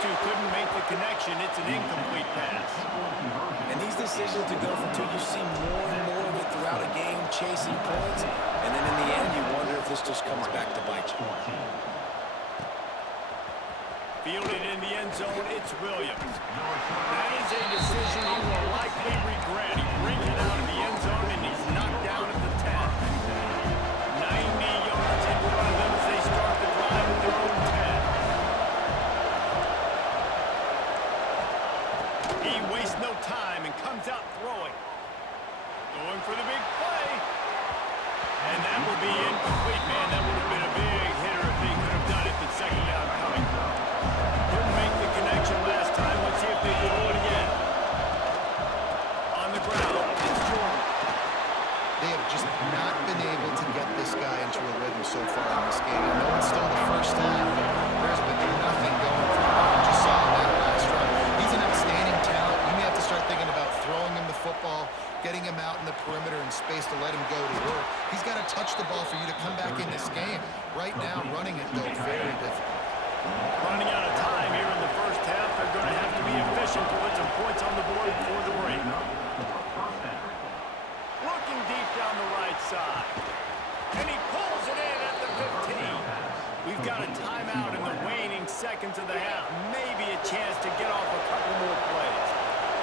two couldn't make the connection. It's an incomplete pass. And these decisions to go for two, you see more and more of it throughout a game, chasing points. And then in the end, you wonder if this just comes back to bite you. Fielded in the end zone, it's Williams. That is a decision he will likely regret. He brings it out of the end zone, and he's knocked down at the 10. 90 yards in front of them as they start the drive at their own 10. He wastes no time and comes out throwing. Going for the big play. And that will be incomplete, man. That would have been a big hitter if he could have done it. The second down coming. Couldn't make the connection last time. Let's see if they throw it again. On the ground, it's Jordan. They have just not been able to get this guy into a rhythm so far in this game. I know it's still the first half, but there's been nothing going for him. You just saw that last run. He's an outstanding talent. You may have to start thinking about throwing him the football, getting him out in the perimeter and space to let him go to work. He's got to touch the ball for you to come back in this game. Right now, running it, though, very difficult. Running out of time here in the first half. They're going to have to be efficient to put some points on the board before the break. Looking deep down the right side. And he pulls it in at the 15. We've got a timeout in the waning seconds of the half. Maybe a chance to get off a couple more plays.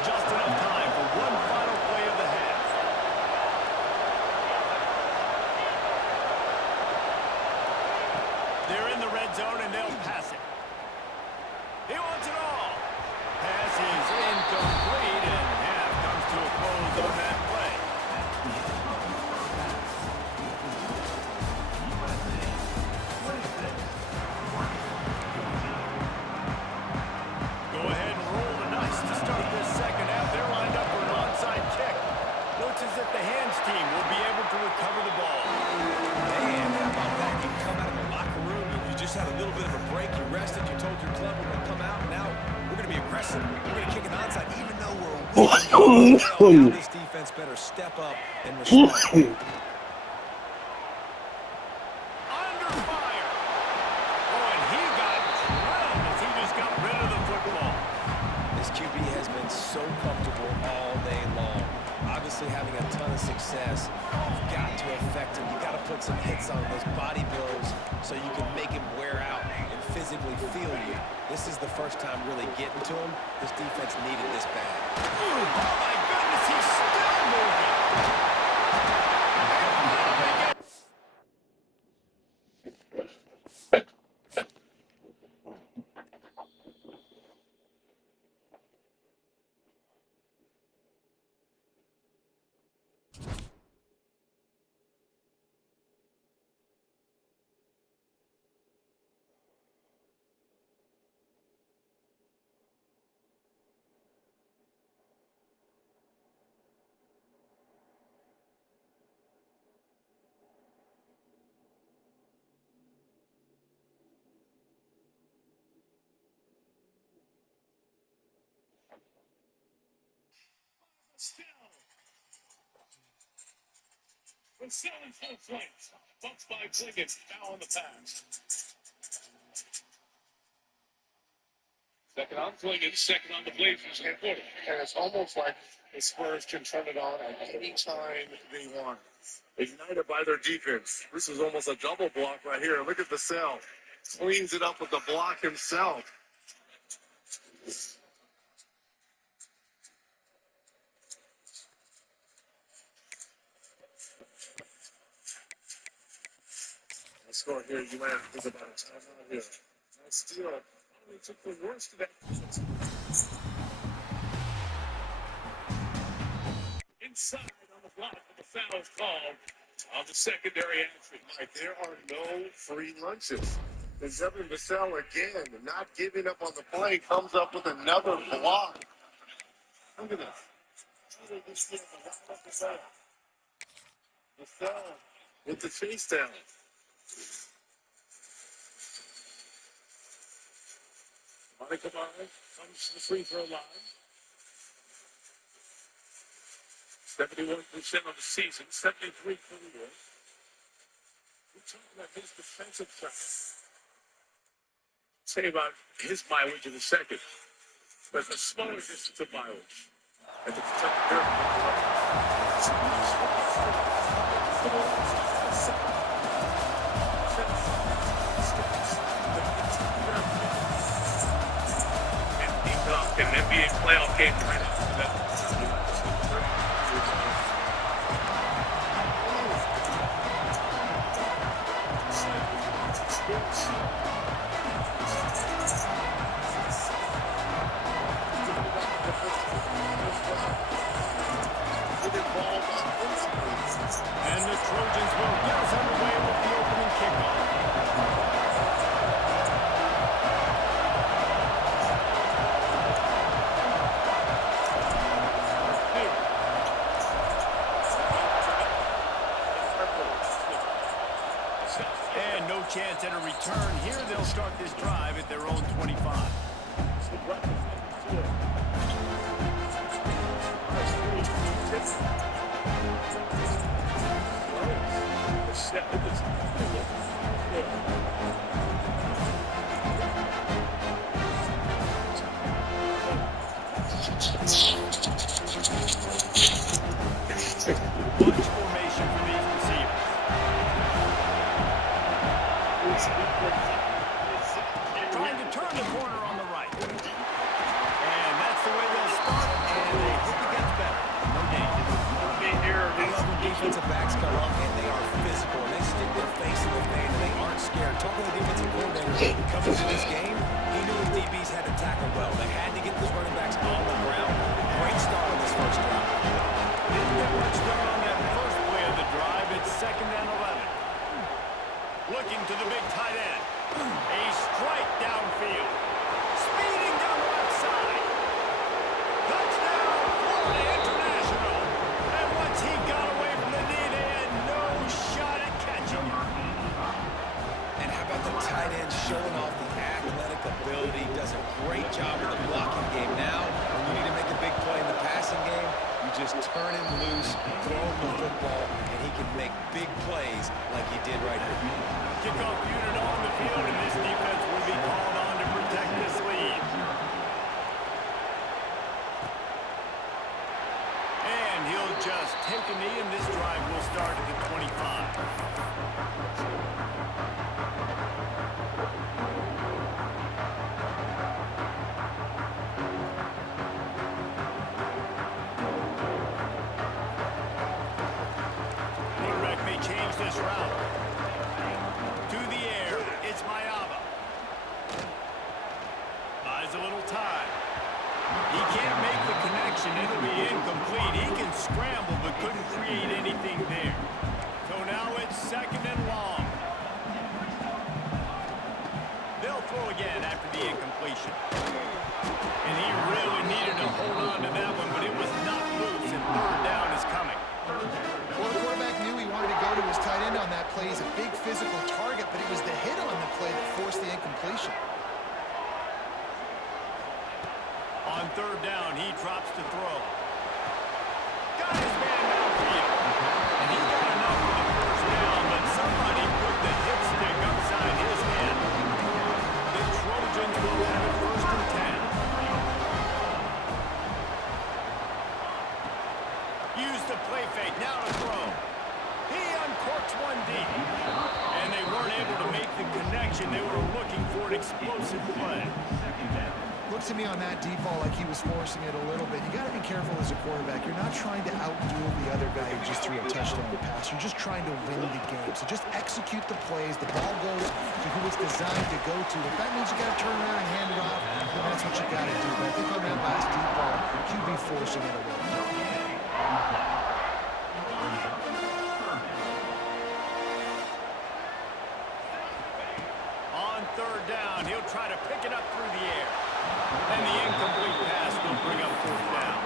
Just enough time for one final play of the half. They're in the red zone and they'll pass it. He wants it all. Pass is incomplete and half comes to a close on that play. Go ahead and roll the dice to start this second half. They're lined up for an onside kick. Looks as if the hands team will be able to recover the ball. Man, how about that? You come out of the locker room, you just had a little bit of a break, you rested, you told your club we're going to come out, and now we're going to be aggressive. We're going to kick an onside, even though we're now this defense better step up and respond. Under fire. Oh, and he got drilled as he just got rid of the football. This QB has been so comfortable all day long. Obviously having a ton of success. You've got to affect him. You've got to put some hits on those body blows so you can make him wear out and physically feel you. This is the first time really getting to him. This defense needed this bad. Oh, my goodness, he's still moving. With Stellan full flanks. Bucks by Plinkett. Now on the pass. Second on Plinkett. Second on the Blazers. And it's almost like the Spurs can turn it on at any time they want. Ignited by their defense. This is almost a double block right here. Look at Vassell. Cleans it up with the block himself. Let's go here. You might have to think about a timeout here. Nice steal. They took the worst of that. Inside on the block with the foul called on the secondary action. Right, there are no free lunches. And Devin Vassell again, not giving up on the play, comes up with another block. Look at this. Vassell with the chase down. Monica Marley comes to the free throw line. 71% on the season, 73 career. We're talking about his defensive side. say about his mileage in a second. But the smaller distance of mileage. I think it's up there. And an NBA playoff game right after that. And the Trojans will get us underway with the opening kickoff. And no chance at a return here. They'll start this drive at their own 25. Bunch formation for these receivers. Trying to turn the corner on the right. And that's the way they'll start, and they hope it gets better. No danger. I love when defensive backs come up and they are physical and they stick their face in the fan and they aren't scared. Talking to the defensive coordinator coming to this game, he knew his DBs had to tackle well. They had to get those running backs on the ground. Great start on this first drive. Didn't get much done on that first play of the drive. It's 2nd and 11. Looking to the big tight end. A strike downfield. Speeding down the left side. Touchdown, Florida International. And once he got away from the knee, they had no shot at catching him. And how about the tight end showing off the athletic ability? Does a great job in the blocking game. Now, when you need to make a big play in the passing game, you just turn him loose, throw him the football, and he can make big plays like he did right here. Kickoff unit on the field, and this defense will be called on to protect this lead. And he'll just take a knee, and this drive will start at the 25. Quarterback may change this route. To the air, it's Mayava. Buys a little time. He can't make the connection. It'll be incomplete. He can scramble, but couldn't create anything there. So now it's 2nd and long. They'll throw again after the incompletion. And he really needed to hold on to that one, but it was not loose, and 3rd down is coming. Well, the quarterback knew he wanted to go to his tight end on that play. He's a big physical target, but it was the hit on the play that forced the incompletion. On 3rd down, he drops to throw. Got his man downfield. And he got enough for the 1st down, but somebody put the hit stick upside his head. The Trojans will have it 1st and 10. Use the play fake, now to throw. He uncorks one deep. And they weren't able to make the connection. They were looking for an explosive play. Looks to me on that deep ball like he was forcing it a little bit. You got to be careful as a quarterback. You're not trying to outduel the other guy who just threw a touchdown pass. You're just trying to win the game. So just execute the plays. The ball goes to who it's designed to go to. If that means you got to turn around and hand it off, then that's what you got to do. But I think on that last deep ball, QB forcing it a little bit. On 3rd down, he'll try to pick it up through the air. And the incomplete pass will bring up 4th down.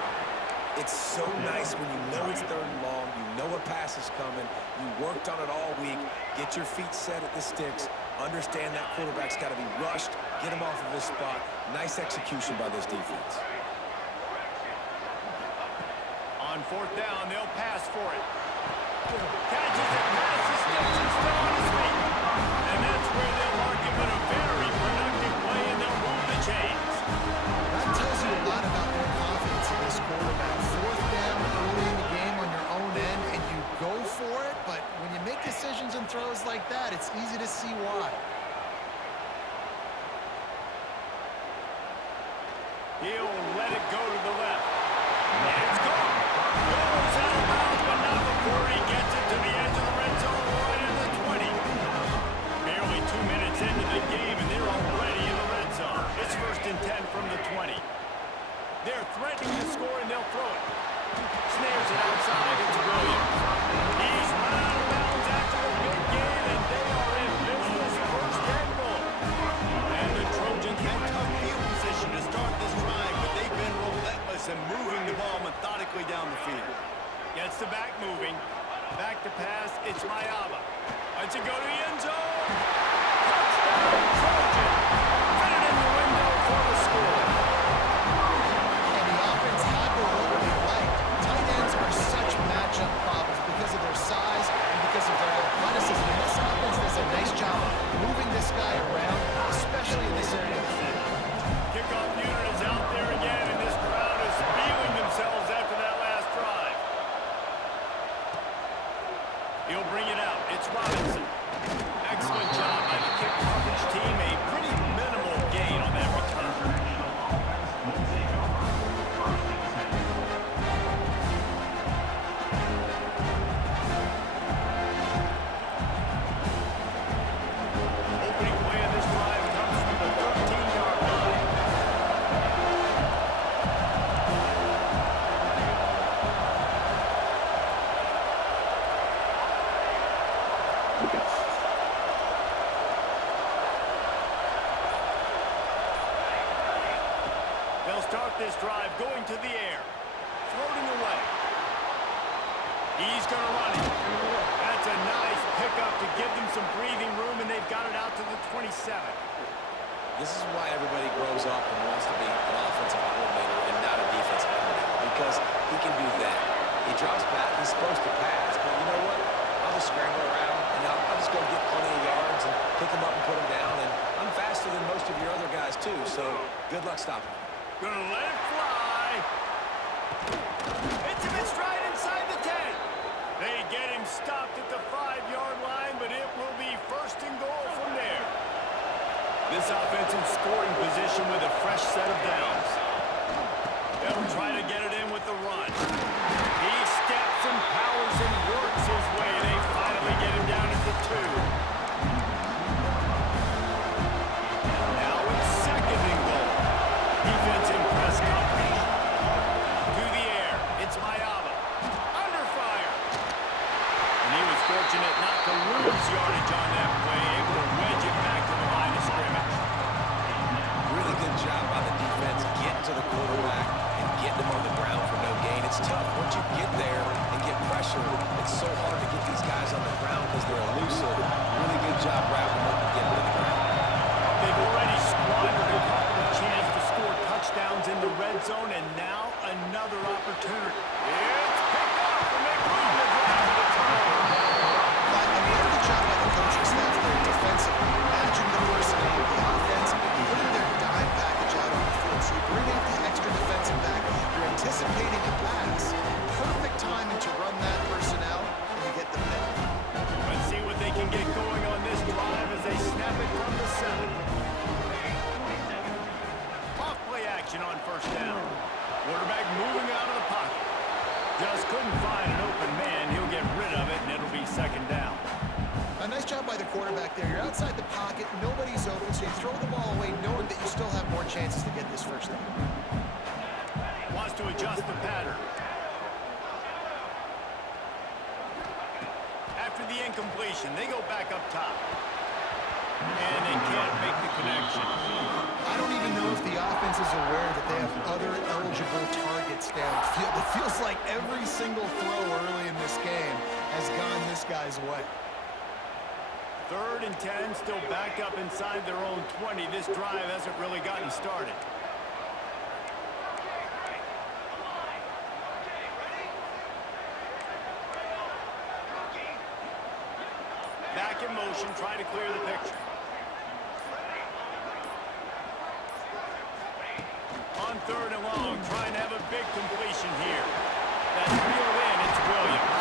It's so nice when you know it's 3rd and long, you know a pass is coming, you worked on it all week, get your feet set at the sticks, understand that quarterback's got to be rushed, get him off of his spot. Nice execution by this defense. On 4th down, they'll pass for it. Catches it, passes, steps, and still on his feet. And that's where they'll mark him with a very productive play He'll let it go to the left. And it's gone. Goes out of bounds, but not before he gets it to the edge of the red zone, right in the 20. Barely 2 minutes into the game, and they're already in the red zone. It's 1st and 10 from the 20. They're threatening to score, and they'll throw it. Snares it outside. It's Williams. He's run out of bounds after a big gain, and they are in business. 1st and goal. And the Trojans had tough field position to start this drive, but they've been relentless in moving the ball methodically down the field. Gets the back moving. Back to pass. It's Mayava. Lets it go to the end zone. Touchdown, Trojan. Put it in the window for the score. And the offense had the role they liked. Tight ends are such matchup problems because of their size and because of their athleticism. And this offense does a nice job moving this guy around, especially in this area of the field. Kickoff unit is out there again, and this crowd is feeling themselves after that last drive. He'll bring it out. It's Robinson. Excellent job by the kick coverage team. A pretty minimal gain on that return. Opening play of this drive comes from the 13-yard line. They'll start this drive going to the air. Floating away. He's going to run it. That's a nice pickup to give them some breathing room, and they've got it out to the 27. This is why everybody grows up and wants to be an offensive coordinator and not a defensive coordinator, because he can do that. He drops back. He's supposed to pass, but you know what? I'll just scramble around, and I'll just go get plenty of yards and pick them up and put them down, and I'm faster than most of your other guys, too, so good luck stopping him. Gonna let it fly. It's him in stride inside the 10. They get him stopped at the 5-yard line, but it will be 1st and goal from there. This offensive scoring position with a fresh set of downs. They'll try to get it in with the run. He steps and powers and works his way. They finally get him down at the 2. Now it's 2nd and goal. Defense in press coverage. To the air. It's Mayava. Under fire. And he was fortunate not to lose yardage on that play. Able to wedge it back to the line of scrimmage. Really good job by the defense getting to the quarterback and getting him on the ground for no gain. It's tough. Once you get there and get pressure, it's so hard to get these guys on the ground because they're elusive. Really good job wrapping up and getting to the ground. They've already squandered a couple of chances to score touchdowns in the red zone, and now another opportunity. It's picked off, and they move the drive to the turnover. But a really good job by the coaching staff there defensively, matching the personnel of the offense, putting their dime package out on the field. So you bring out the extra defensive back, you're anticipating a pass. Perfect timing to run that personnel, and you get the pick. Let's see what they can get going on this drive as they snap it from the 7. Off play action on 1st down. Quarterback moving out of the pocket. Just couldn't find an open man. He'll get rid of it, and it'll be 2nd down. A nice job by the quarterback there. You're outside the pocket, nobody's open, so you throw the ball away knowing that you still have more chances to get this 1st down. Wants to adjust the pattern. After the incompletion, they go back up top. And they can't make the connection. I don't even know if the offense is aware that they have other eligible targets downfield. It feels like every single throw early in this game has gone this guy's way. 3rd and 10, still backed up inside their own 20. This drive hasn't really gotten started. Back in motion, trying to clear the picture. On 3rd and long, trying to have a big completion here. That's reeled in, it's Williams.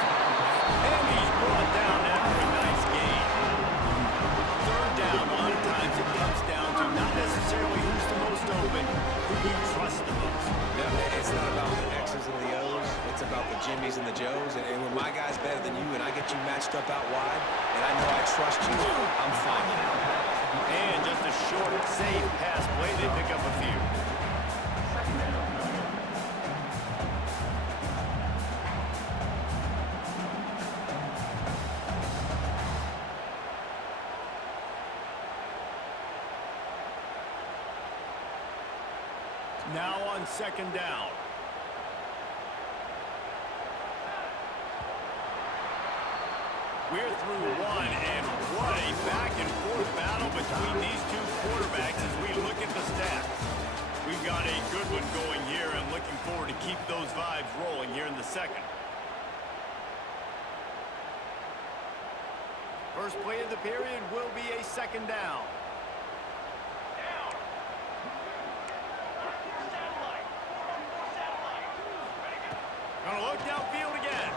And he's brought down after a nice gain. 3rd down, a lot of times it comes down to not necessarily who's the most open, who can trust the and the Joes, and when my guy's better than you and I get you matched up out wide, and I know I trust you, I'm fine. And just a short, safe pass play. They pick up a few. Now on second down. We're through one, and what a back-and-forth battle between these two quarterbacks as we look at the stats. We've got a good one going here, and looking forward to keep those vibes rolling here in the second. First play of the period will be a second down. Gonna look downfield again.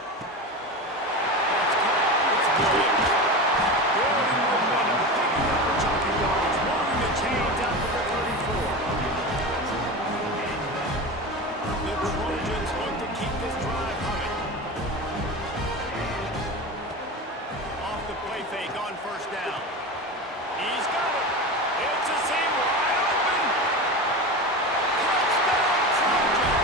That's caught. It's Williams. Building momentum, picking up the chunk of yards, moving the chains out to the 34. The Trojans look to keep this drive humming. Off the play fake on first down. He's got it. It's a seam wide open. Touchdown, Trojans.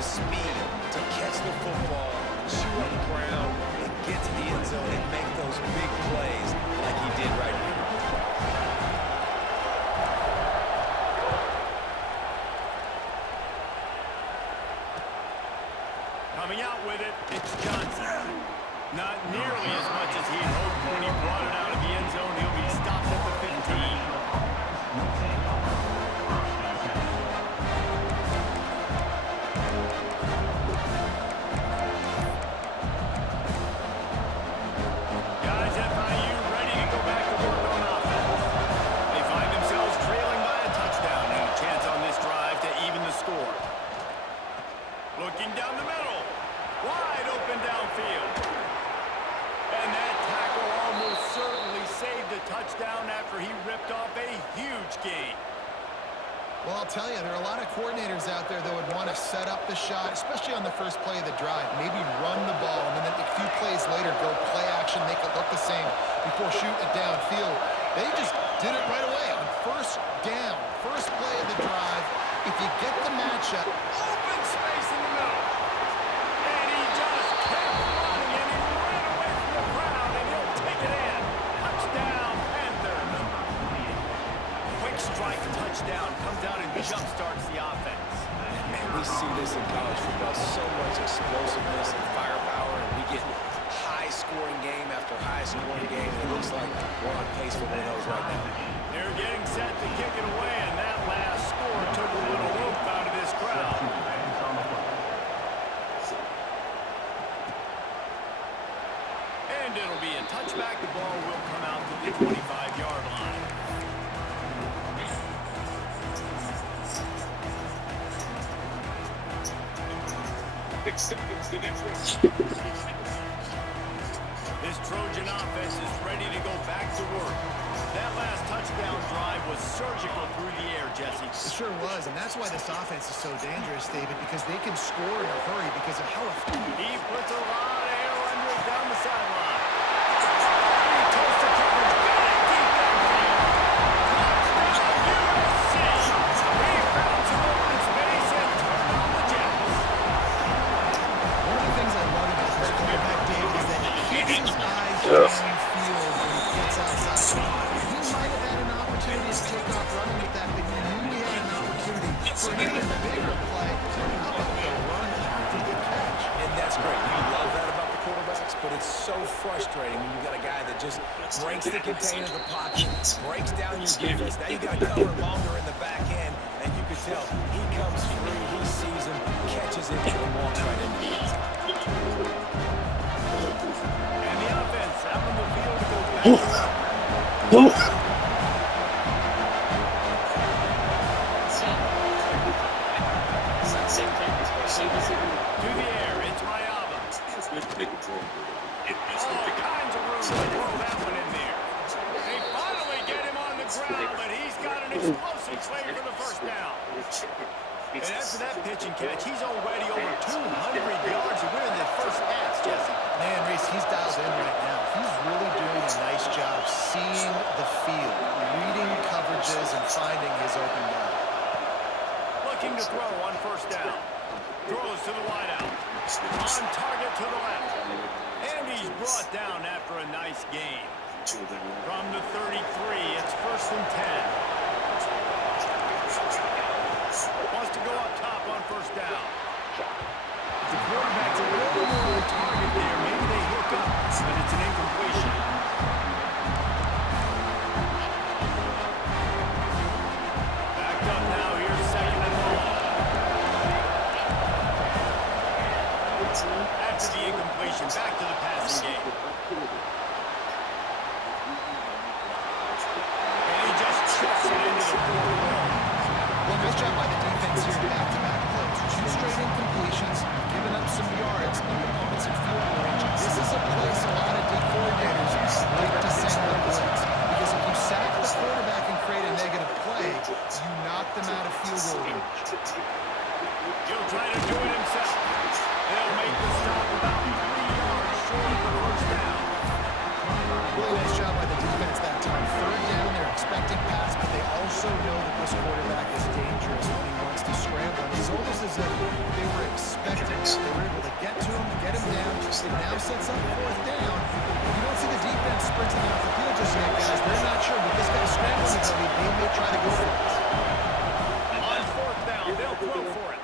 Speed to catch the football, chew up ground, and get to the end zone and make those big plays like he did right here. Coming out with it, it's Johnson. Not nearly as much as he'd hoped when he brought it out of the end zone. He'll be stopped at the 15. Looking down the middle. Wide open downfield. And that tackle almost certainly saved a touchdown after he ripped off a huge gain. Well, I'll tell you, there are a lot of coordinators out there that would want to set up the shot, especially on the first play of the drive. Maybe run the ball, and then a few plays later, go play action, make it look the same before shooting it downfield. They just did it right away on first down, first play of the drive. If you get the matchup, open space in the middle. And he just kept running, and he ran away from the crowd, and he'll take it in. Touchdown, Panthers. Quick strike touchdown comes out and jump-starts the offense. Man, we see this in college football, so much explosiveness and firepower, and we get high-scoring game after high-scoring game, and it looks like we're on pace for one of those right now. They're getting set to kick it away, and that last score took a little rope out of this crowd. And it'll be a touchback. The ball will come out to the 25-yard line. This Trojan offense is ready to go back to work. That last touchdown drive was surgical through the air, Jesse. it sure was, and that's why this offense is so dangerous, David, because they can score in a hurry because of how effective. He puts a lot of air under it down the sideline. He toast the coverage. Got it deep downfield. Touchdown, USC. He found some open space and turned on the Jets. One of the things I love about this quarterback, David, is that he keeps his eyes downfield when he gets outside the pocket. He might have had an opportunity to take off running with that, but he knew he had an opportunity for an even bigger play. How about the run after the catch? And that's great. You love that about the quarterbacks, but it's so frustrating when you got a guy that just breaks the container of the pocket, breaks down your defense. Now you got to cover longer in the back end, and you can tell he comes through, he sees him, catches it, and walks right into the end zone. And the offense out on the field to go back. To the air, it's Mayava. All kinds of room to throw that one in there. They finally get him on the ground, but he's got an explosive play for the first down. And after that pitch and catch, he's already over 200 yards of winning the first pass, Jesse. Man, Reese, he's dialed in right now. He's really doing a nice job seeing the field, reading coverages, and finding his open guy. Looking to throw on first down. Throws to the wideout. On target to the left. And he's brought down after a nice gain. From the 33, it's 1st and 10. Wants to go up top on first down. The quarterback's a little more on target there. Maybe they hook up, but it's an incompletion. Backed up now. Here's 2nd and long. After the incompletion, back to the passing game. And he just chucks it into the 4th row. Well, nice job by the defense here, back-to-back plays. 2 straight incompletions, giving up some yards, and the opponents in field goal range. This is a place a lot of D coordinators like to send the blitz. Because if you sack the quarterback and create a negative play, you knock them out of field goal range. He'll try to do it himself. They'll make the stop about 3 yards short of the first down. Really nice job by the defense that time. 3rd down, they're expecting pass, but they also know that this quarterback is dangerous when he wants to scramble. And it's almost as if they were expecting that. They were able to get to him, get him down. It now sets up 4th down. You don't see the defense sprinting off the field just yet, guys. They're not sure, but this guy's scrambling ability, they may try to go for it. On 4th down, they'll throw for it.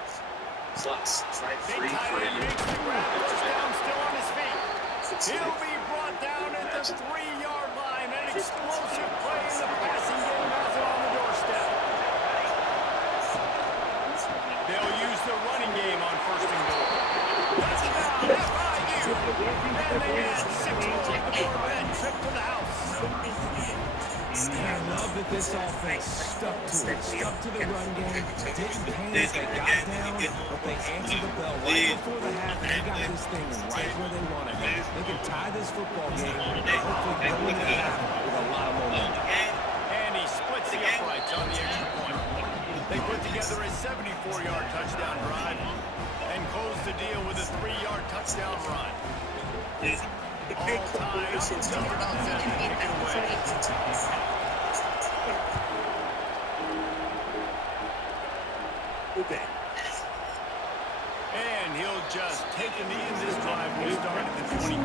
Big tight end makes the grab. First down, still on his feet. He'll be brought down at the 3-yard line. An explosive play in the passing game has it on the doorstep. They'll use the running game on 1st and goal. Touchdown, FIU! And they add 6 more before that trip to the house. I love that this offense stuck to it, stuck to the run game, didn't panic, they got down, but they answered the bell right before the half, and they got this thing right where they wanted it. They can tie this football game and hopefully go into the half with a lot of momentum. And he splits the uprights on the extra point. They put together a 74-yard touchdown drive and close the deal with a 3-yard touchdown run. All tied up, just about set to kick it away. And he'll just take a knee in this drive. Will start at the 25.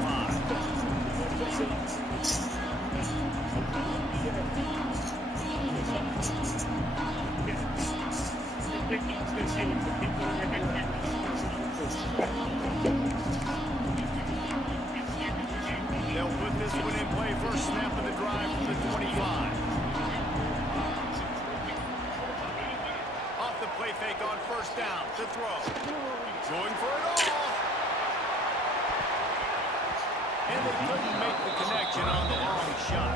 They'll put this one in play. First snap of the drive from the 25. Off the play fake on first down. To throw. Going for it all. And they couldn't make the connection on the long shot.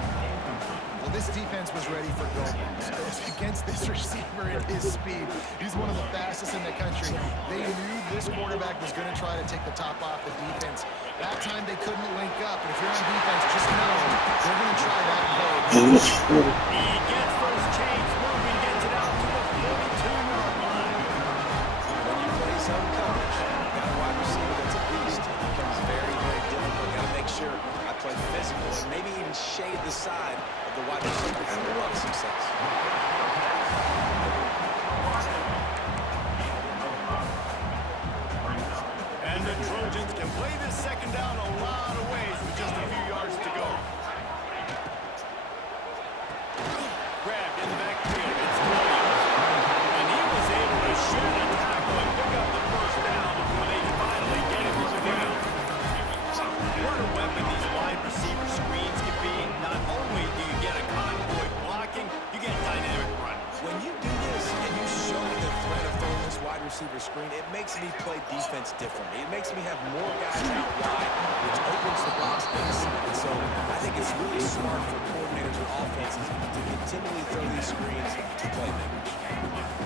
Well, this defense was ready for Gomez. Against this receiver at his speed, he's one of the fastest in the country. They knew this quarterback was going to try to take the top off the defense. That time they couldn't link up, and if you're on defense, just know they're going to try that play. He gets those chains moving, gets it out to the 42-yard line. When you play zone coverage, you got a wide receiver that's a beast. It becomes very, very difficult. Got to make sure I play physical and maybe even shade the side of the wide receiver and a lot of success. And the Trojans can play this second down a lot of ways with just a few yards to go. Grabbed in the backfield. It's Williams. And he was able to shoot a tackle and pick up the first down before they finally get him on the ground. What a weapon these wide receiver screens can be. Not only do you get a convoy blocking, you get dynamic running. When you do this and you show me the threat of throwing this wide receiver screen, it makes me play defense differently. It makes me have more guys out wide, which opens the box inside. And so I think it's really smart for coordinators and offenses to continually throw these screens to playmakers.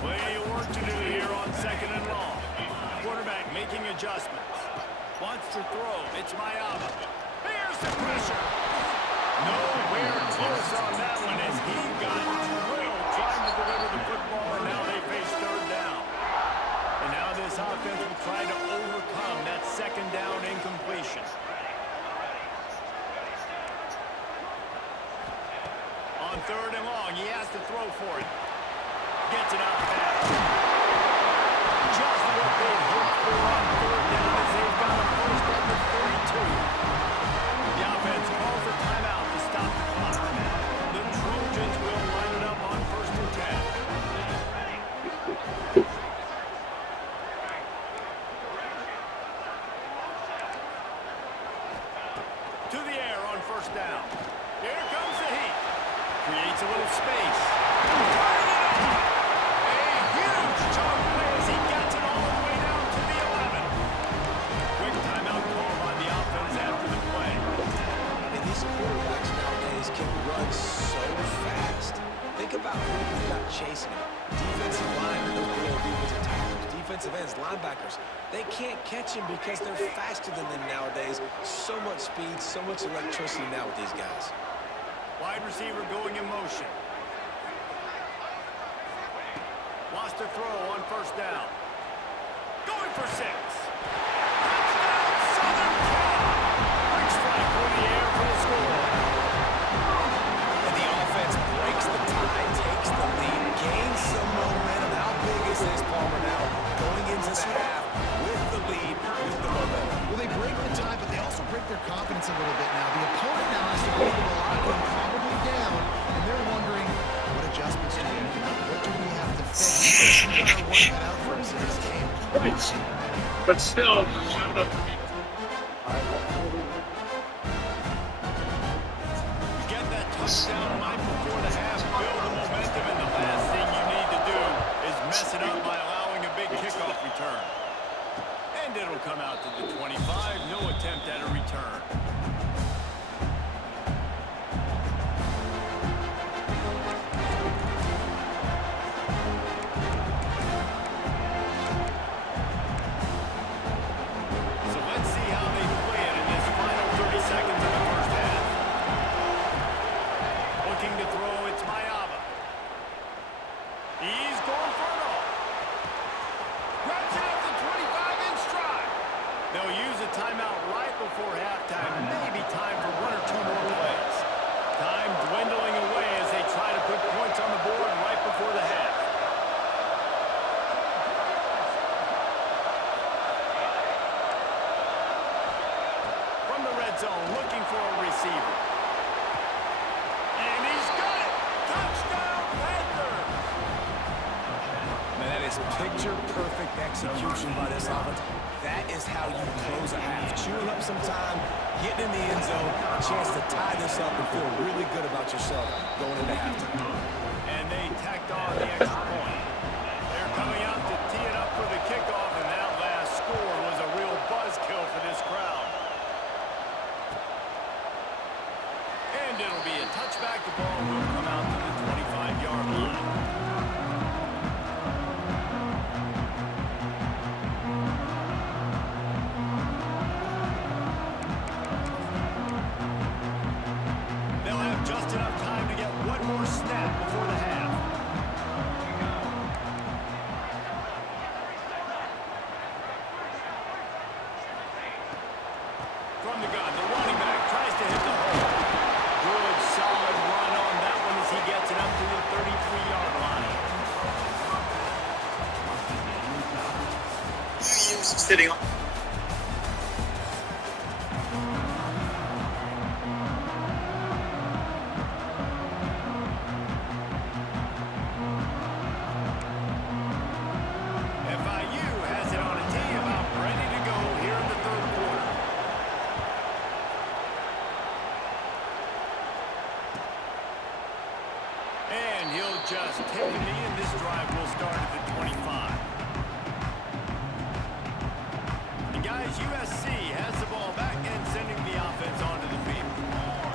Plenty of work to do here on second and long. Quarterback making adjustments. Wants to throw. It's Mayama. Here's the pressure. Nowhere close on that one as he got drilled trying to deliver the football, and now they face third down. And now this offense will try to overcome that second down incompletion. On third and long, he has to throw for it. Gets it out fast. Just what they hoped for on third down as they've got a first at the 32. The offense calls a timeout to stop the clock. The Trojans will line it up on first and 10. To the air on first down. Here comes the heat. Creates a little space. A huge chunk play as he gets it all the way down to the 11. Quick timeout call by the offense after the play. And these quarterbacks nowadays can run so fast. Think about who you've got chasing him. Defensive linemen, those below defensive tackles, defensive ends, linebackers. They can't catch him because they're faster than them nowadays. So much speed, so much electricity now with these guys. Wide receiver going in motion. Wants to throw on first down. Going for 6. Touchdown, Southern Cal. Quick strike through the air for the score. And the offense breaks the tie, takes the lead, gains some momentum. How big is this, Palmer, now? Going into the half with the lead, with the momentum. Well, they break the tie, but they also break their confidence a little bit now. The opponent now has to go to the locker room, probably down, and they're wondering what adjustments do we have to make? What do we have to fix? We gotta work that out for us in this game. But still, Get that touchdown right before the half. Build the momentum, and the last thing you need to do is mess it up by allowing a big kickoff return. And it'll come out to the 25. No attempt at a return. So let's see how they play it in this final 30 seconds of the first half. Looking to throw, it's Mayama. He's going for it all. Grabs it at the 25 in stride. They'll use a timeout right before halftime. Maybe time for 1 or 2 more plays. Time dwindling away as they try to put points on the board right before the half. From the red zone, looking for a receiver. And he's got it! Touchdown, Panthers! Man, that is picture-perfect execution by this offense. That is how you close a half. Chewing up some time, getting in the end zone, a chance to tie this up and feel really good about yourself going into halftime. And they tacked on the extra point. They're coming out to tee it up for the kickoff, and that last score was a real buzzkill for this crowd. And it'll be a touchback. The ball will come out to the 25-yard line. They'll have just enough time to get one more snap before the half. From the gun, the running back tries to hit the hole. Good, solid run on that one as he gets it up to the 33-yard line. sitting on. FIU has it on a tee about ready to go here in the third quarter. And he'll just take the knee, and this drive will start at the 25. And guys, USC has the ball back and sending the offense onto the field.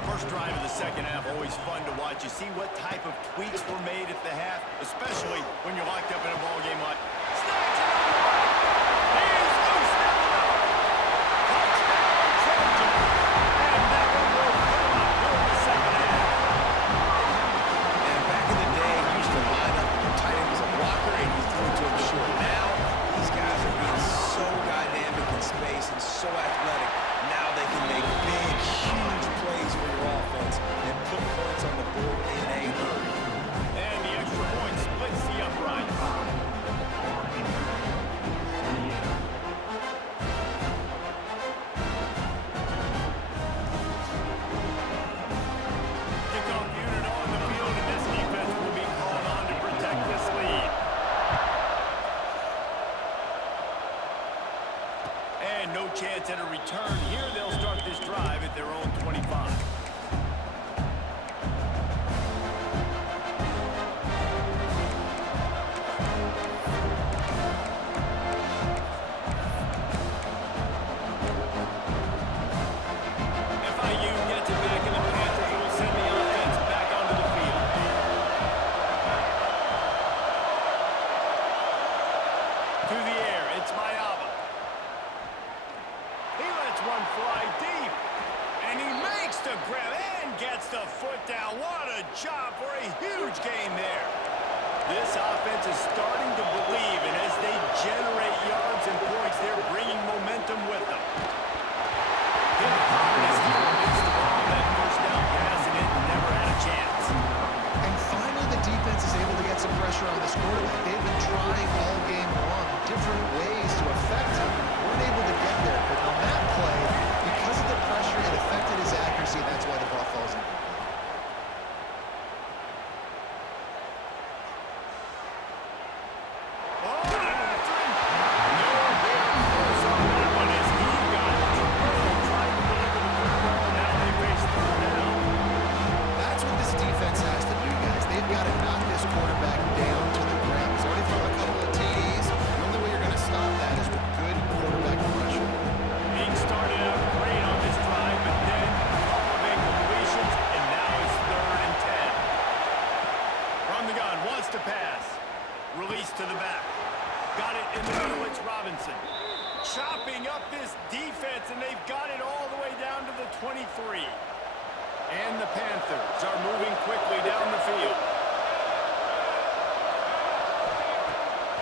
First drive of the second half, always fun to watch. You see what type of tweaks were made at the half, especially when you're locked up in a ball game like. Snatch it up! He's loose, And no chance at a return here. They'll start this drive at their own 25. FIU gets it back, and the Panthers will send the offense back onto the field. To the air, it's Mayava. He lets one fly deep. And he makes the grab and gets the foot down. What a job for a huge gain there. This offense is starting to believe, and as they generate yards and points, they're bringing momentum with them. Hit hard as he released the ball on that first down pass, and it never had a chance. And finally, the defense is able to get some pressure on this quarterback. They've been trying all game long, different ways to affect him. Weren't able to get there, but on that play, because of the pressure, it affected his accuracy, and that's why the ball falls incomplete. That's what this defense has to do, guys. They've got to knock this quarterback down to the ground. He's already thrown a couple of TDs. The only way you're going to stop that is with good quarterback pressure. Being started out great on this drive, but then a couple of incompletions, and now it's 3rd and 10. From the gun, wants to pass. Release to the back. Got it in the middle, it's Robinson. Chopping up this defense, and they've got it all the way down to the 23. And the Panthers are moving quickly down the field.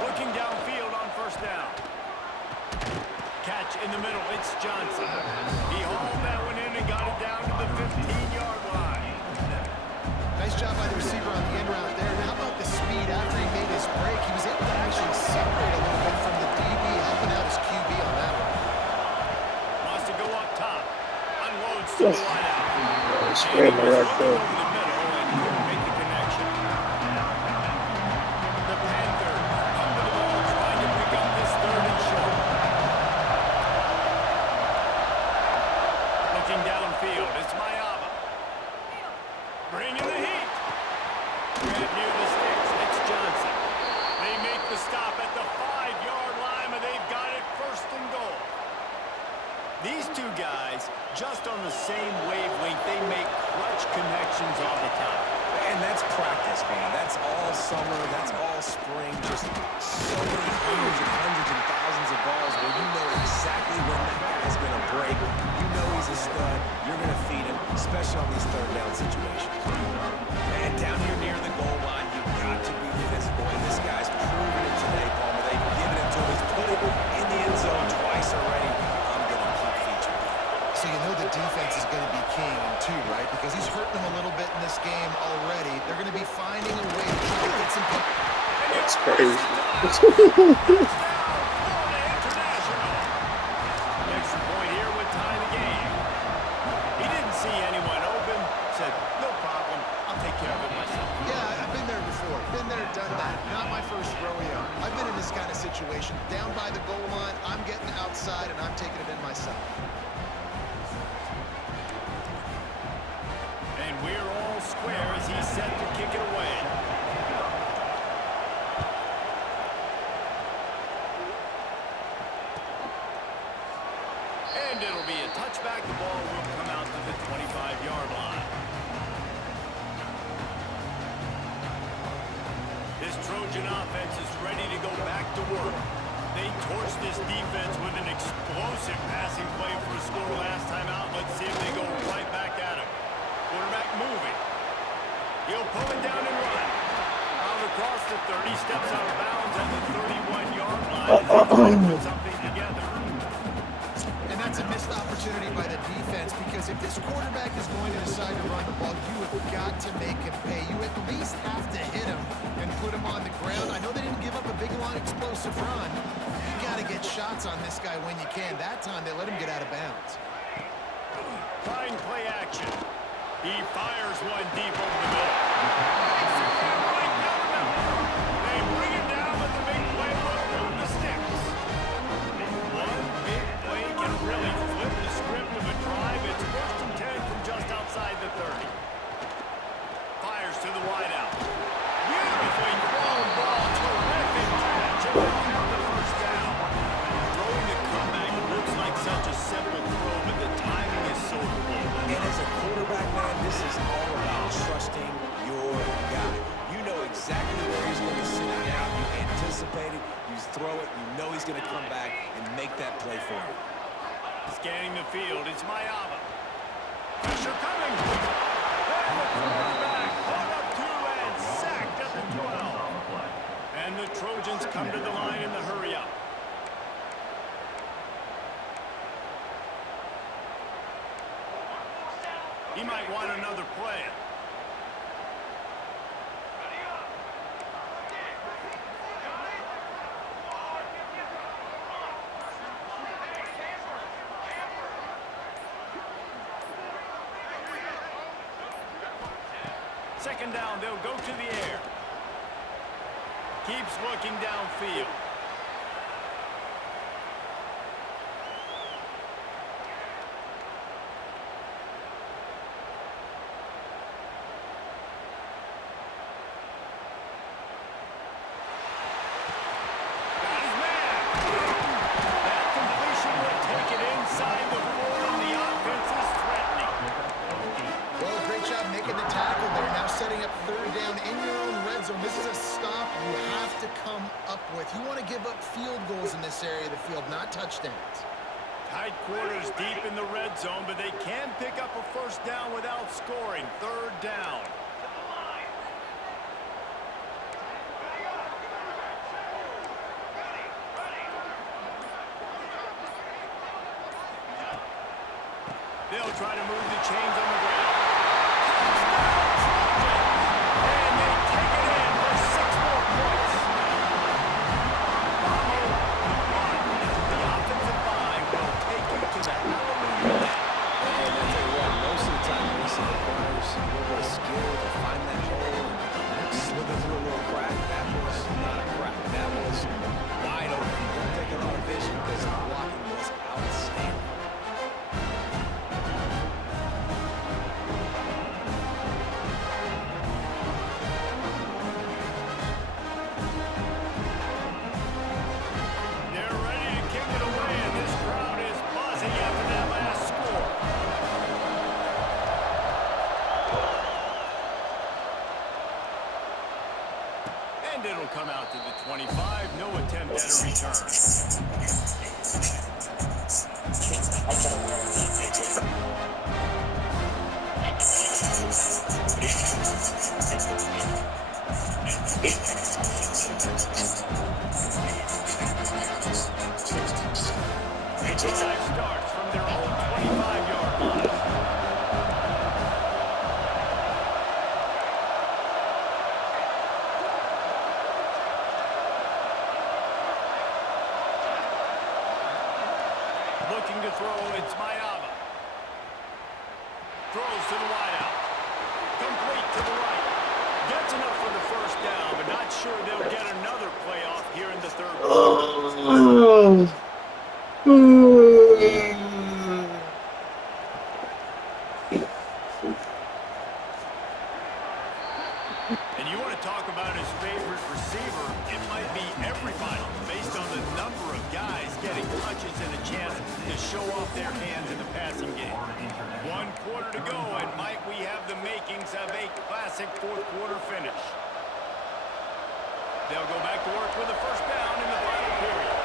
Looking downfield on first down. Catch in the middle, it's Johnson. He hauled that one in and got it down to the 15-yard line. Nice job by the receiver on the end route there. And how about the speed after he made his break? He was able to actually separate a little bit from the DB, helping out his QB on that one. Wants to go up top. Unloads to the wideout. Scramble right Over there. the middle and couldn't make the connection. The Panthers come to the ball, trying to pick up this 3rd and short. Looking downfield, it's Mayava. Bringing the heat. Grab near the sticks, it's Johnson. They make the stop at the 5-yard line, but they've got it 1st and goal. These two guys, just on the same wavelength, they make clutch connections all the time. And that's practice, man. That's all summer. That's all spring. Just so many hundreds and thousands of balls where you know exactly when that guy's going to break. You know he's a stud. You're going to feed him, especially on these 3rd down situations. And down here near the goal line, you've got to be physical. And this guy's proven it today, Palmer. They've given it to him. He's put it in the end zone twice already. I'm going to keep featuring him. So you know the defense is going to be king too, right? Because he's hurting them a little bit in this game already. They're going to be finding a way to try to get some. That's crazy. Extra point here would tie the game. He didn't see anyone open. Said, no problem. I'll take care of it myself. Yeah, I've been there before. Been there, done that. Not my first rodeo. I've been in this kind of situation. Down by the goal line, I'm getting outside and I'm taking it in myself. And we're all square as he's set to kick it away. And it'll be a touchback. The ball will come out to the 25-yard line. This Trojan offense is ready to go back to work. They torched this defense with an explosive passing play for a score last time out. Let's see if they go right back at him. Quarterback moving. He'll pull it down and run. Out across the 30, steps out of bounds at the 31-yard line. As they try to put something together. And that's a missed opportunity by the defense because if this quarterback is going to decide to run the ball, you have got to make him pay. You at least have to hit him and put him on the ground. I know they didn't give up a big, long, explosive run. You got to get shots on this guy when you can. That time, they let him get out of bounds. Trying play action. He fires one deep over the middle. Makes it right down the middle. They bring him down with the big play over the sticks. One big play really flipped the script of a drive. It's 1st and 10 from just outside the 30. Fires to the wideout. Beautifully thrown ball. Terrific catch. And they'll have the first down. Throwing the comeback looks like such a simple throw, but the timing is so important. And as a quarterback, man, this is all about trusting your guy. You know exactly where he's going to sit it down. You anticipate it. You throw it. You know he's going to come back and make that play for you. Scanning the field, it's Mayava. Pressure coming. And the quarterback caught up to and sacked at the 12. And the Trojans come to the line in the hurry up. He might want another play. Second down, they'll go to the air. Keeps looking downfield. Got his man. That completion will take it inside the 4, and the offense is threatening. Well, great job making the tackle there. Now setting up 3rd down in your own red zone. This is a stop you have to come up with. You want to give up field goals in this area of the field, not touchdowns. Tight quarters deep in the red zone, but they can pick up a first down without scoring. 3rd down. They'll try to move the chains on the ground. And they take it in for 6 more points. Follow the block. The offensive line will take you to the hallelujah net. And I tell you what, most of the time, Mason requires a little bit of skill to find that hole and slither through a little crack. That was not a crack. That was wide open. Didn't take a lot of vision because the blocking was outstanding. They're ready to kick it away, and this crowd is buzzing after that last score. And it'll come out to the 25. No attempt at a return. The drive starts from their own 25-yard line. Looking to throw, it's Mayava. Throws to the wideout. Complete to the right. Gets enough for the first down, but not sure they'll get another playoff here in the 3rd quarter. And you want to talk about his favorite receiver, it might be everybody based on the number of guys getting touches and a chance to show off their hands in the passing game. 1 quarter to go, and might we have the makings of a classic 4th quarter finish. They'll go back to work with a first down in the final period.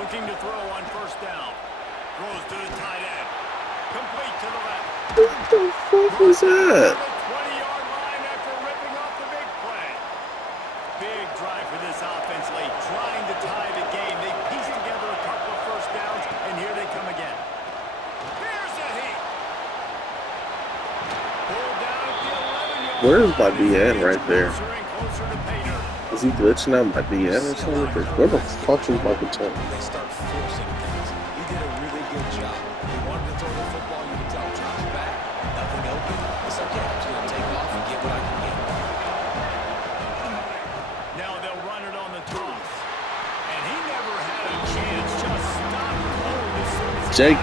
Looking to throw on first down. Throws to the tight end. Complete to the left. What the fuck was that? The 20-yard line after ripping off the big play. Big drive for this offense late, trying to tie the game. They pieced together a couple of first downs, and here they come again. Here's a heat. Pulled down at the 11-yard line. Where's my DN right there? Closer and closer to pay dirt. Is he glitching out my DN or something? Because where the fuck is my baton? They start forcing things. He did a really good job. He wanted to throw the football. You can tell drops back. Nothing open. It's okay. I'm just going to take off and get what I can get. Jake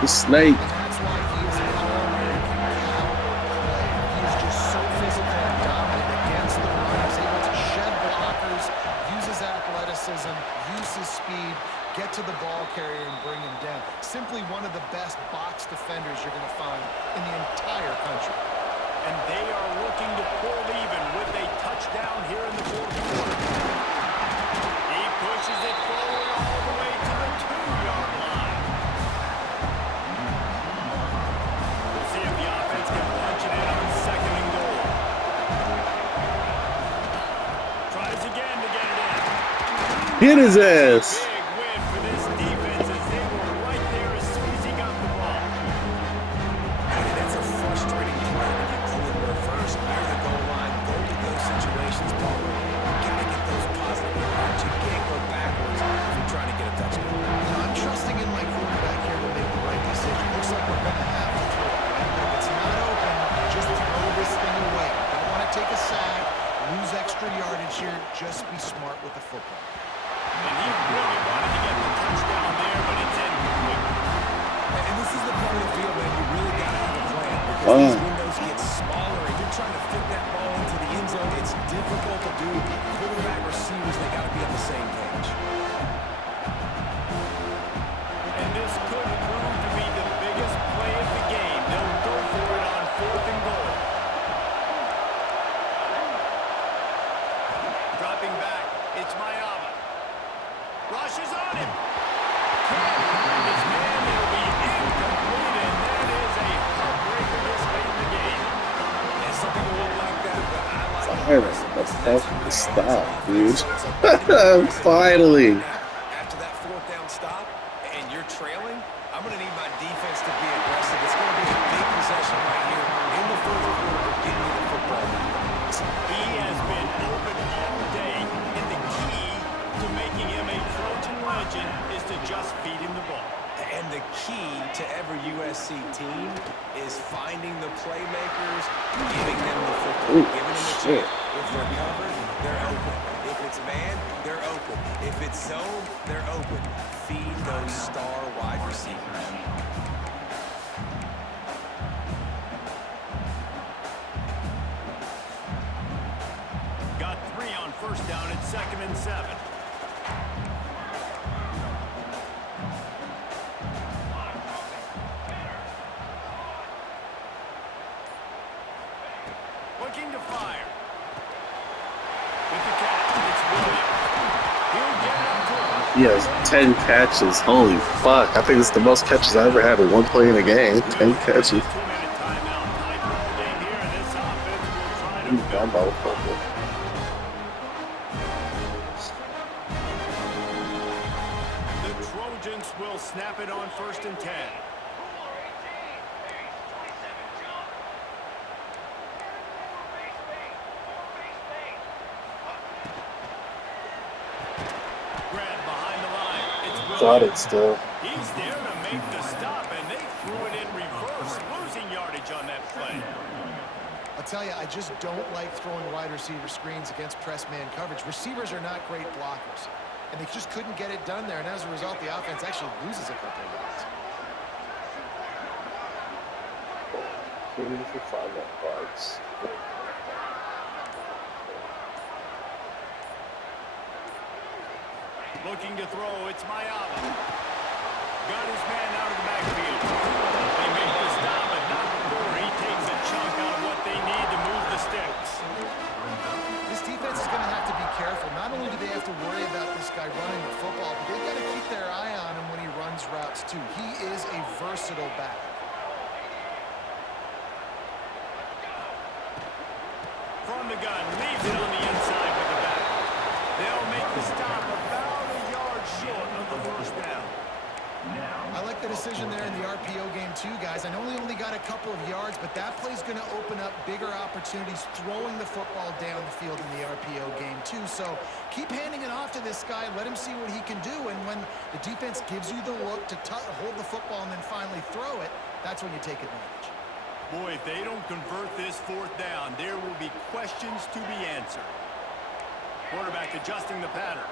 the Snake. And that's why he is an all-American caliber player. He is just so physical and dominant against the run. He's able to shed blockers, use his athleticism, use his speed, get to the ball carrier and bring him down. Simply one of the best box defenders you're going to find in the entire country. And they are looking to pull even with a touchdown here in the fourth quarter. He pushes it forward all the way to the 2-yard line. We'll see if the offense can punch it in on second and goal. Tries again to get it in. Hit his ass. Big win for this defense as they were right there as soon as he got the ball. Hey, that's a frustrating play when you go in reverse near the goal line. Go to those situations, Paul. You got to get those positive yards. You can't go backwards if you're trying to get a touchdown. Now, I'm trusting in my quarterback here to make the right decision. Looks like we're going to have to throw it. Right? But if it's not open, just throw this thing away. Don't want to take a sack, lose extra yardage here. Just be smart with the football. And he really wanted to get the touchdown there, but it's incomplete. And this is the part of the field, man, you really got to have a plan because Wow. these windows get smaller and you're trying to fit that ball into the end zone. It's difficult to do. Quarterback, receivers, they got to be on the same page. And this could prove to be the biggest play of the game. They'll go for it on fourth and goal. Dropping back, it's Mayava. Rushes on him. Can't find his man. It'll be incomplete, and that is a heartbreaker this late in the game. And some people won't like that, but I like it. Finally, stop, dude. Finally. After that fourth down stop and you're trailing, I'm going to need my defense to be aggressive. It's going to be a big possession right here in the fourth quarter, getting me the football back. He has been open all day, and the key to making him a Trojan legend is to just feed him the ball. And the key to every USC team is finding the playmakers, giving them the football, Ooh, giving them a shit. chance. If they're covered, they're open. If it's man, they're open. If it's zone, they're open. Feed those star wide receivers. Got 3 on first down at 2nd and 7. Looking to fire. With the catch, it's Williams. He'll get it up to him. He has 10 catches. Holy fuck. I think it's the most catches I ever had in one play in a game. 10 catches. 2-minute timeout. Tight ball game here, and this offense will try to Down by a fumble. The Trojans will snap it on 1st and 10. Grab behind the line. It's Got Williams. it still. He's there to make the stop, and they threw it in reverse, losing yardage on that play. I'll tell you, I just don't like throwing wide receiver screens against press man coverage. Receivers are not great blockers, and they just couldn't get it done there, and as a result, the offense actually loses a couple of yards. For 5 yards. Looking to throw, it's Mayava. Got his man out of the backfield. They make the stop, but not before he takes a chunk out of what they need to move the sticks. This defense is going to have to be careful. Not only do they have to worry about this guy running the football, but they've got to keep their eye on him when he runs routes, too. He is a versatile back. From the gun, leaves it on the inside with the back. They'll make the stop about a yard short of the first down. I like the decision there in the RPO game too, guys. I know he only got a couple of yards, but that play's going to open up bigger opportunities throwing the football down the field in the RPO game too. So keep handing it off to this guy. Let him see what he can do. And when the defense gives you the look to hold the football and then finally throw it, that's when you take advantage. Boy, if they don't convert this 4th down, there will be questions to be answered. Quarterback adjusting the pattern.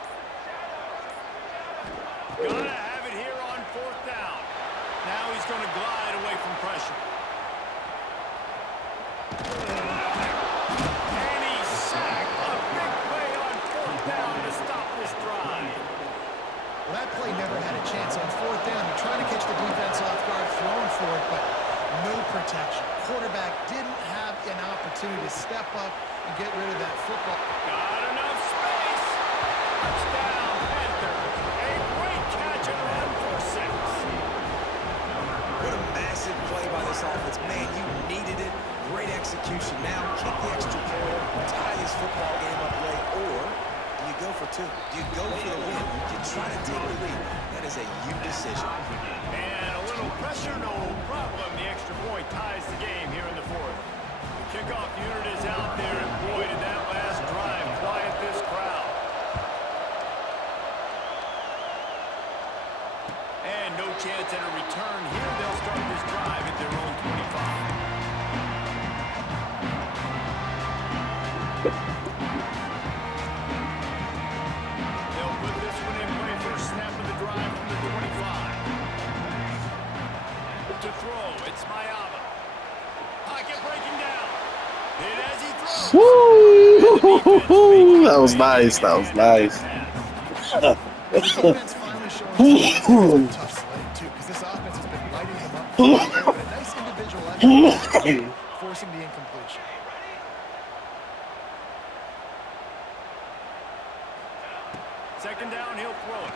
Gotta have it here on 4th down. Now he's going to glide away from pressure. And he's sacked. A big play on fourth down to stop this drive. Well, that play never had a chance on fourth down. They're trying to catch the defense off guard, throwing for it, but no protection. Quarterback didn't have an opportunity to step up and get rid of that football. Got enough space. Touchdown, Panthers. A great catch and run for 6. What a massive play by this offense. Man, you needed it. Great execution. Now kick the extra point, tie this football game up late, or do you go for 2? Do you go for the win? You try to take the lead. That is a you decision. And a little pressure, no problem. The extra point ties the game here in the 4th. The kickoff unit is out there, and boy, did that last drive quiet this crowd. And no chance at a return here. They'll start this drive at their own 25. They'll put this one in play. First snap of the drive from the 25. To throw, it's Mayava. Pocket breaking down. Hit as he throws. Woo! That was nice. That was nice. The defense finally showing some tough sledding, too, because this offense has been lighting them up. But a nice individual effort, forcing the incompletion. Second down, he'll throw it.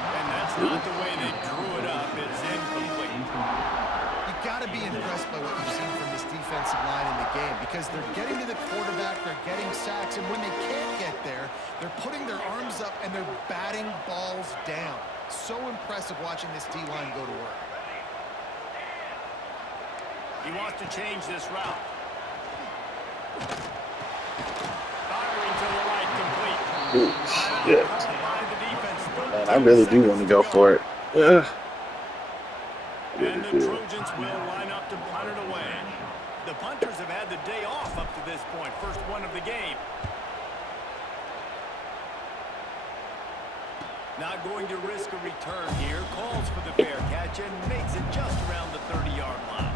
And that's not the way they drew it up. It's incomplete. You got to be impressed by what you've seen from this defensive line in the game, because they're getting to the quarterback, they're getting sacks, and when they can't get there, they're putting their arms up and they're batting balls down. So impressive watching this D-line go to work. He wants to change this route. Firing to the right, complete. Ooh, shit. Man, I really do want to go for it. Yeah. And the Trojans will line up to punt it away. The punters have had the day off up to this point. First one of the game. Not going to risk a return here. Calls for the fair catch and makes it just around the 30-yard line.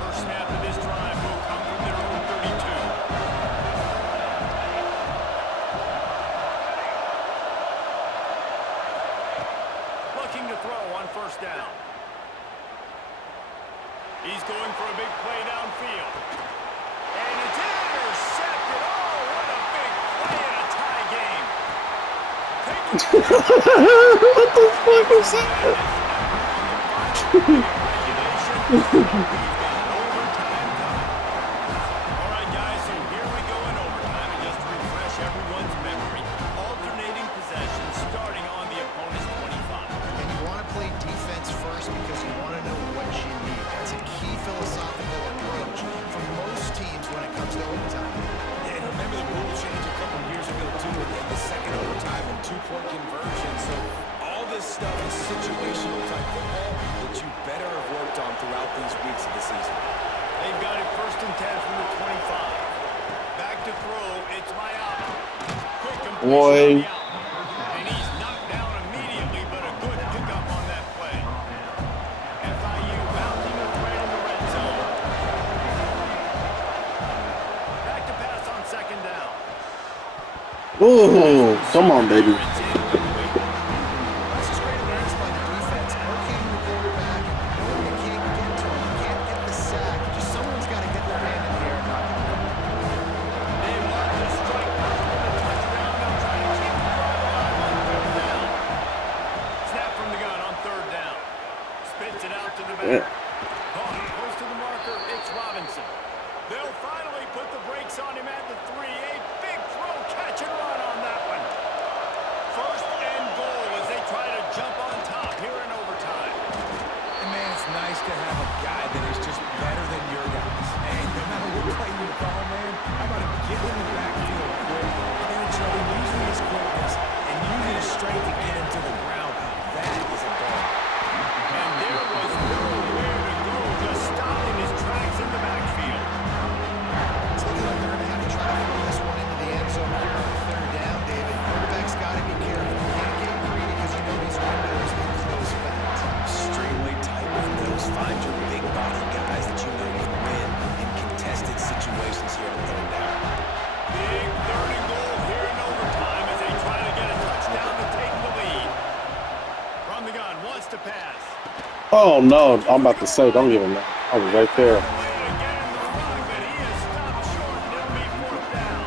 First snap of this drive will come from their own 32. Looking to throw on first down. He's going for a big play downfield. And it's intercepted. Oh, what a big play in a tie game. What the fuck was that? All right, guys, so here we go in overtime. And just to refresh everyone's memory, alternating possession starting on the opponent's 25. And you want to play defense first because you want to know what you need. That's a key philosophical approach for most teams when it comes to overtime. Yeah, and remember the rule change a couple years ago, too, with the second overtime and 2-point conversion. So all this stuff is situational type football that you better have worked on throughout these weeks of the season. They've got it first and 10 from the 25. Back to throw, it's Mayava. Quick completion Boy. on the out. And he's knocked down immediately, but a good pickup on that play. FIU mounting a threat in the red zone. Back to pass on second down. Ooh, come on, baby. It's incomplete. That's just great awareness by the defense. Locating the quarterback, knowing you can't get to him, you can't get the sack. Just someone's got to get their hand in the air. They want to strike first with a touchdown. They'll try to keep the drive alive on third down. Snap from the gun on third down. Spits it out to the back. Caught close to the marker. It's Robinson. They'll finally put the brakes on him at the 3. A big throw, catch and run on that one. Oh no, I'm about to say, don't give him that. I was right there. Way to get him the run, but he is stopped short, and it'll be fourth down.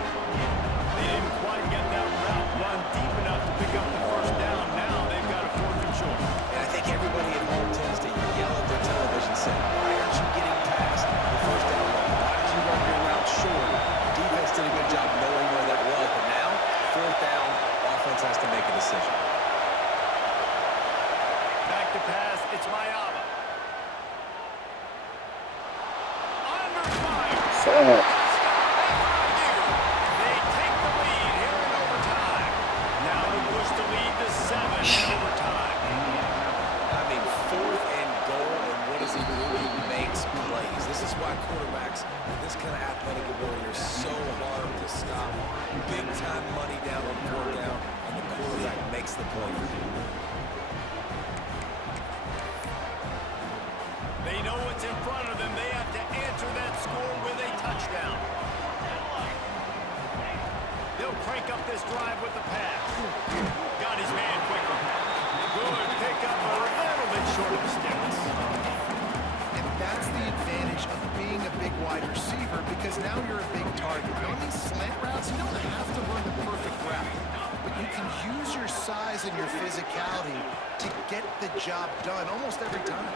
They didn't quite get that route run deep enough to pick up the first down. Now they've got a fourth and short. And I think everybody at home tends to yell at their television set, why aren't you getting past the first down line? Why did you run your route short? Defense did a good job knowing where that was, but now, fourth down, offense has to make a decision. Back to pass, it's Mayava. Under fire. Fuck. They take the lead here in overtime. Now they push the lead to 7 in overtime. I mean, fourth and goal, and what does he do? He makes plays. This is why quarterbacks with this kind of athletic ability are so hard to stop. Big time money down on fourth down, and the quarterback makes the play for you. They know what's in front of them. They have to answer that score with a touchdown. They'll crank up this drive with the pass. Got his man quickly. Good pickup, a little bit short of the sticks. And that's the advantage of being a big wide receiver, because now you're a big target. On these slant routes, you don't have to run the perfect route, but you can use your size and your physicality to get the job done almost every time.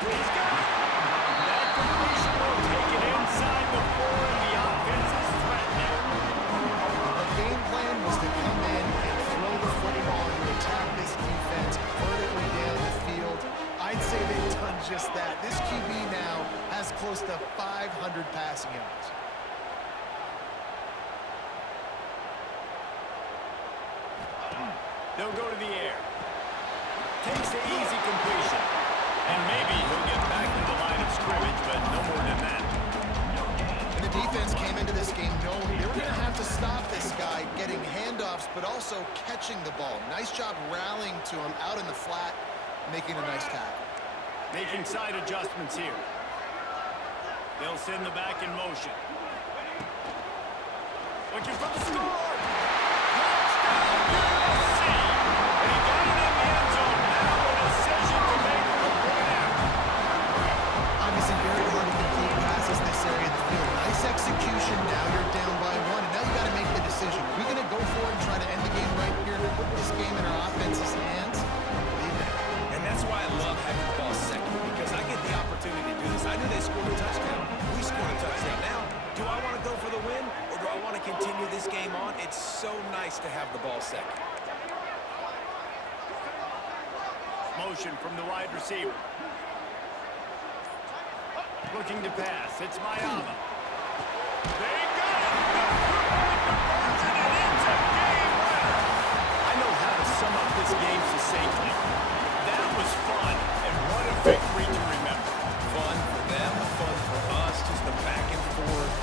He's got it. That completion will take it inside the 4, and the offense is threatening. The game plan was to come in and throw the football and to attack this defense vertically down the field. I'd say they've done just that. This QB now has close to 500 passing yards. They'll go to the air. Takes the easy completion. And maybe he'll get back to the line of scrimmage, but no more than that. And the defense came into this game knowing they were going to have to stop this guy getting handoffs, but also catching the ball. Nice job rallying to him out in the flat, making a nice tackle. Making side adjustments here. They'll send the back in motion. Looking for the score. Touchdown, USC. And he got it in the end zone. Now a decision to make for the point after. Obviously very hard to complete passes this area of the field. Nice execution. Now you're down by 1, and now you got to make the decision. Are we going to go for it and try to end the game right here and put this game in our offense's hands? Leave it. And that's why I love having the ball second, because I get the opportunity to do this. I knew they scored a touchdown. We scored a touchdown. Now, do I want to go for the win, or do I want to continue this game on? It's so nice to have the ball second. Motion from the wide receiver. Looking to pass. It's Mayava. They got it. The two-point conversion, and it's a game winner. I know how to sum up this game succinctly. That was fun, and what a victory to remember. Fun for them, fun for us, just the back and forth.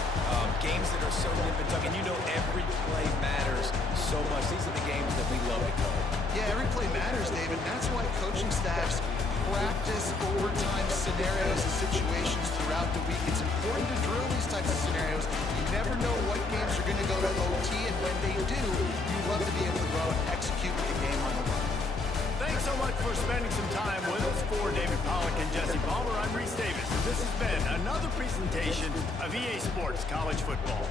Games that are so nip and tuck, and you know every play matters so much. These are the games that we love to cover. Yeah, every play matters, David. That's why coaching staffs practice overtime scenarios and situations throughout the week. It's important to drill these types of scenarios. You never know what games are going to go to OT, and when they do, you love to be able to go and execute the game on the run. Thanks so much for spending some time with us. For David Pollack and Jesse Palmer, I'm Reese Davis, and this has been another presentation of EA Sports College Football.